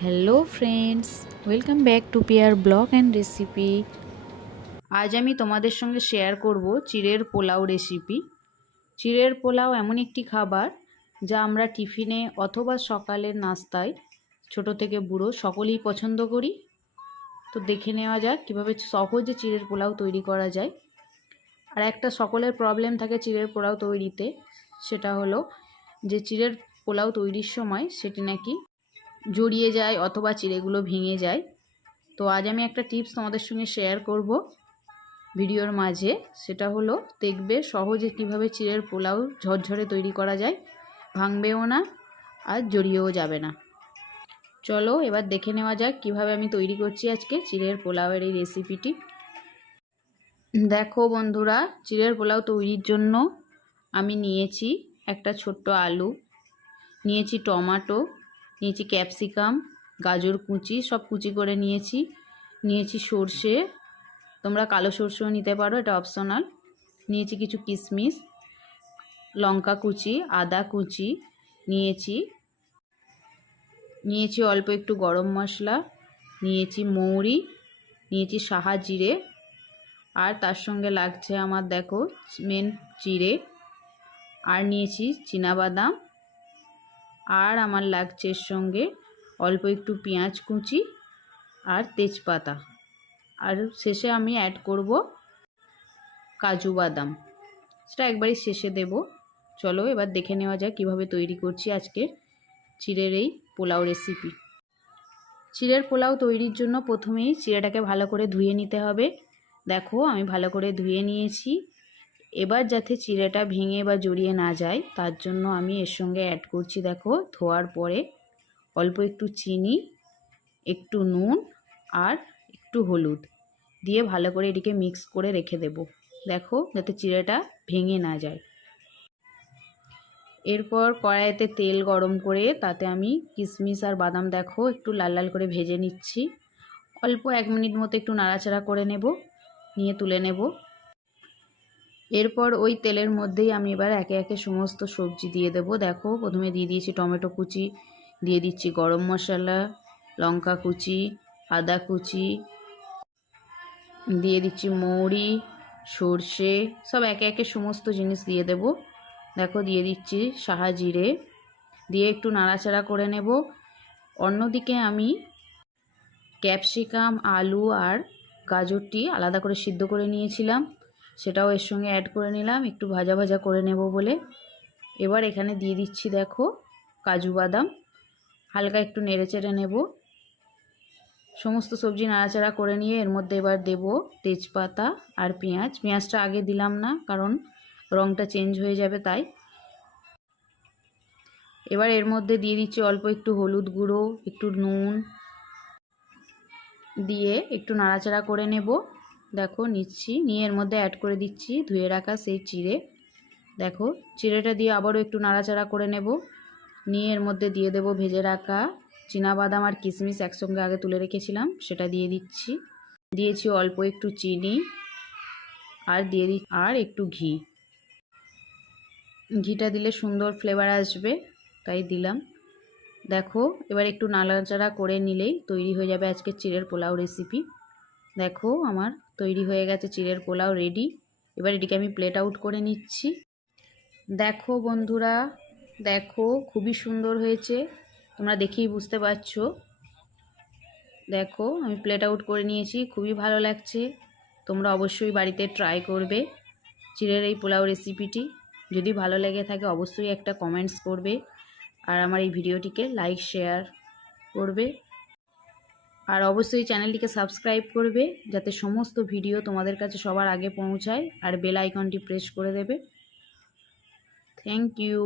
Hello friends, welcome back to পিয়ার blog and recipe. আজ আমি তোমাদের সঙ্গে শেয়ার করব চিড়ের পোলাও রেসিপি। চিড়ের পোলাও এমন একটি খাবার যা আমরা টিফিনে অথবা সকালের নাস্তায় ছোট থেকে বুড়ো সকলেই পছন্দ করি। তো দেখে নেওয়া যাক কীভাবে সহজে চিড়ের পোলাও তৈরি করা যায়। আর একটা সকলের প্রবলেম থাকে চিড়ের পোলাও তৈরিতে, সেটা হলো যে চিড়ের পোলাও তৈরির সময় সেটি নাকি জড়িয়ে যায় অথবা চিড়েগুলো ভেঙে যায়। তো আজ আমি একটা টিপস তোমাদের সঙ্গে শেয়ার করব ভিডিওর মাঝে, সেটা হলো দেখবে সহজে কিভাবে চিড়ের পোলাও ঝরঝরে তৈরি করা যায়, ভাঙবেও না আর জড়িয়েও যাবে না। চলো এবার দেখে নেওয়া যাক কিভাবে আমি তৈরি করছি আজকে চিড়ের পোলাওয়ের এই রেসিপিটি। দেখো বন্ধুরা, চিড়ের পোলাও তৈরির জন্য আমি নিয়েছি একটা ছোট্ট আলু, নিয়েছি টমেটো, নিয়েছি ক্যাপসিকাম, গাজর কুচি সব কুচি করে নিয়েছি সর্ষে, তোমরা কালো সর্ষেও নিতে পারো, এটা অপশনাল। নিয়েছি কিছু কিশমিশ, লঙ্কা কুচি, আদা কুচি নিয়েছি অল্প একটু গরম মশলা, নিয়েছি মৌরি, নিয়েছি সাহা জিরে, আর তার সঙ্গে লাগছে আমার দেখো মেন জিরে, আর নিয়েছি চীনাবাদাম, আর আমার লাগছে এর সঙ্গে অল্প একটু পেঁয়াজ কুচি আর তেজপাতা, আর শেষে আমি অ্যাড করব কাজু বাদাম, সেটা একবারই শেষে দেব। চলো এবার দেখে নেওয়া যাক কীভাবে তৈরি করছি আজকে চিড়ের এই পোলাও রেসিপি। চিড়ের পোলাও তৈরির জন্য প্রথমেই চিড়েটাকে ভালো করে ধুয়ে নিতে হবে। দেখো আমি ভালো করে ধুয়ে নিয়েছি। এবার যাতে চিড়েটা ভেঙে বা জড়িয়ে না যায় তার জন্য আমি এর সঙ্গে অ্যাড করছি, দেখো ধোয়ার পরে অল্প একটু চিনি, একটু নুন আর একটু হলুদ দিয়ে ভালো করে এটিকে মিক্স করে রেখে দেব, দেখো যাতে চিড়েটা ভেঙে না যায়। এরপর কড়াইতে তেল গরম করে তাতে আমি কিশমিশ আর বাদাম দেখো একটু লাল লাল করে ভেজে নিচ্ছি। অল্প 1 মিনিট মতো একটু নাড়াচাড়া করে নেব, নিয়ে তুলে নেব। এরপর ওই তেলের মধ্যেই আমি এবার একে একে সমস্ত সবজি দিয়ে দেব। দেখো প্রথমে দিয়ে দিয়েছি টমেটো কুচি, দিয়ে দিচ্ছি গরম মশলা, লঙ্কা কুচি, আদা কুচি, দিয়ে দিচ্ছি মৌরি, সর্ষে, সব একে একে সমস্ত জিনিস দিয়ে দেব। দেখো দিয়ে দিচ্ছি সাহা জিরে, দিয়ে একটু নাড়াচাড়া করে নেব। অন্যদিকে আমি ক্যাপসিকাম, আলু আর গাজরটি আলাদা করে সিদ্ধ করে নিয়েছিলাম, সেটাও এর সঙ্গে অ্যাড করে নিলাম একটু ভাজা ভাজা করে নেব বলে। এবার এখানে দিয়ে দিচ্ছি দেখো কাজু বাদাম, হালকা একটু নেড়েচেড়ে নেব। সমস্ত সবজি নাড়াচাড়া করে নিয়ে এর মধ্যে এবার দেব তেজপাতা আর পেঁয়াজটা আগে দিলাম না কারণ রঙটা চেঞ্জ হয়ে যাবে তাই। এবার এর মধ্যে দিয়ে দিচ্ছি অল্প একটু হলুদ গুঁড়ো, একটু নুন দিয়ে একটু নাড়াচাড়া করে নেব। দেখো নিয়ে এর মধ্যে অ্যাড করে দিচ্ছি ধুয়ে রাখা সেই চিড়ে। দেখো চিড়েটা দিয়ে আবারও একটু নাড়াচাড়া করে নেব, নিয়ে এর মধ্যে দিয়ে দেব ভেজে রাখা চীনাবাদাম আর কিশমিশ একসঙ্গে আগে তুলে রেখেছিলাম, সেটা দিয়ে দিয়েছি অল্প একটু চিনি, আর একটু ঘিটা দিলে সুন্দর ফ্লেভার আসবে তাই দিলাম। দেখো এবার একটু নাড়াচাড়া করে নিলেই তৈরি হয়ে যাবে আজকে চিড়ের পোলাও রেসিপি। দেখো আমার তৈরি হয়ে গেছে চিড়ের পোলাও রেডি। এবার এটিকে আমি প্লেট আউট করে নিচ্ছি। দেখো বন্ধুরা, দেখো খুবই সুন্দর হয়েছে, তোমরা দেখেই বুঝতে পারছো। দেখো আমি প্লেট আউট করে নিয়েছি, খুবই ভালো লাগছে। তোমরা অবশ্যই বাড়িতে ট্রাই করবে চিড়ের এই পোলাও রেসিপিটি। যদি ভালো লেগে থাকে অবশ্যই একটা কমেন্টস করবে, আর আমার এই ভিডিওটিকে লাইক শেয়ার করবে, আর অবশ্যই চ্যানেলটিকে সাবস্ক্রাইব করবে যাতে সমস্ত ভিডিও তোমাদের কাছে সবার আগে পৌঁছায়, আর বেল আইকনটি প্রেস করে দেবে। Thank you.